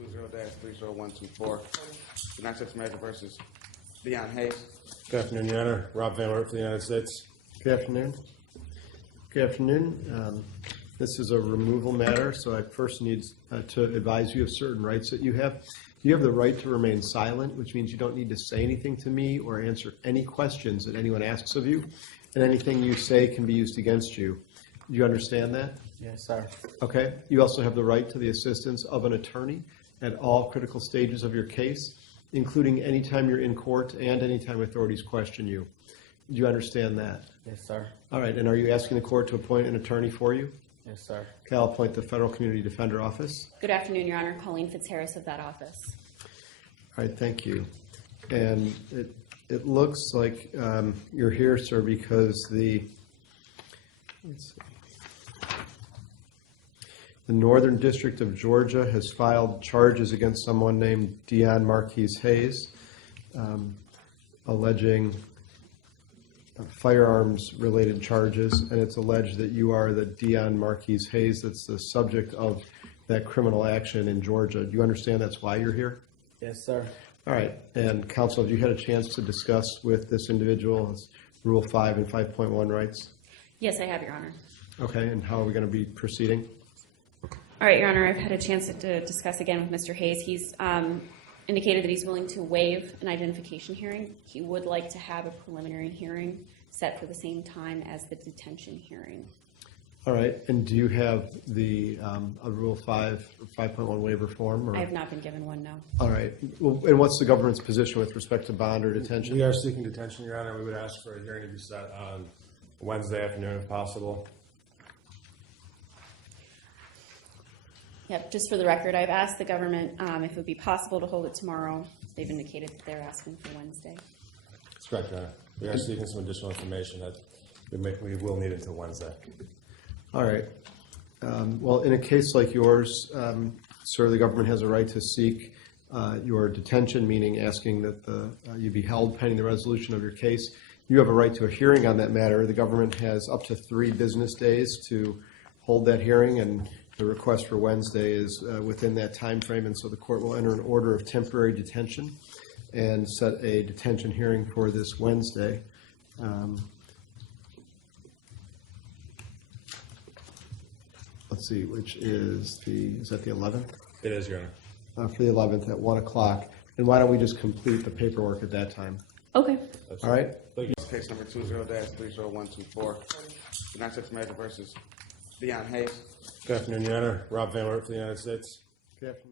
20-30124. United States America versus Leon Hayes. Good afternoon, Your Honor. Rob Van Wert for the United States. Good afternoon. Good afternoon. This is a removal matter, so I first need to advise you of certain rights that you have. You have the right to remain silent, which means you don't need to say anything to me or answer any questions that anyone asks of you, and anything you say can be used against you. Do you understand that? Yes, sir. Okay. You also have the right to the assistance of an attorney at all critical stages of your case, including any time you're in court and any time authorities question you. Do you understand that? Yes, sir. All right. And are you asking the court to appoint an attorney for you? Yes, sir. Okay, I'll appoint the Federal Community Defender Office. Good afternoon, Your Honor. Colleen Fitzharris of that office. All right, thank you. And it looks like you're here, sir, because the Northern District of Georgia has filed charges against someone named Deon Marquise Hayes, alleging firearms-related charges, and it's alleged that you are the Deon Marquise Hayes that's the subject of that criminal action in Georgia. Do you understand that's why you're here? Yes, sir. All right. And counsel, have you had a chance to discuss with this individual his Rule 5 and 5.1 rights? Yes, I have, Your Honor. Okay, and how are we going to be proceeding? All right, Your Honor, I've had a chance to discuss again with Mr. Hayes. He's indicated that he's willing to waive an identification hearing. He would like to have a preliminary hearing set for the same time as the detention hearing. All right. And do you have the a Rule 5 or 5.1 waiver form? Or? I have not been given one, no. All right. Well, and what's the government's position with respect to bond or detention? We are seeking detention, Your Honor. We would ask for a hearing to be set on Wednesday afternoon if possible. Yep, just for the record, I've asked the government if it would be possible to hold it tomorrow. They've indicated that they're asking for Wednesday. That's correct, Your Honor. We are seeking some additional information that we will need until Wednesday. All right. Well, in a case like yours, sir, the government has a right to seek your detention, meaning asking that you be held pending the resolution of your case. You have a right to a hearing on that matter. The government has up to 3 business days to hold that hearing, and the request for Wednesday is within that time frame, and so the court will enter an order of temporary detention and set a detention hearing for this Wednesday. Let's see, which is that the 11th? It is, Your Honor. For the 11th at 1 o'clock. And why don't we just complete the paperwork at that time? Okay. All right? Thank you. Case number 20-30124. United States America versus Leon Hayes. Good afternoon, Your Honor. Rob Van Wert for the United States. Good afternoon.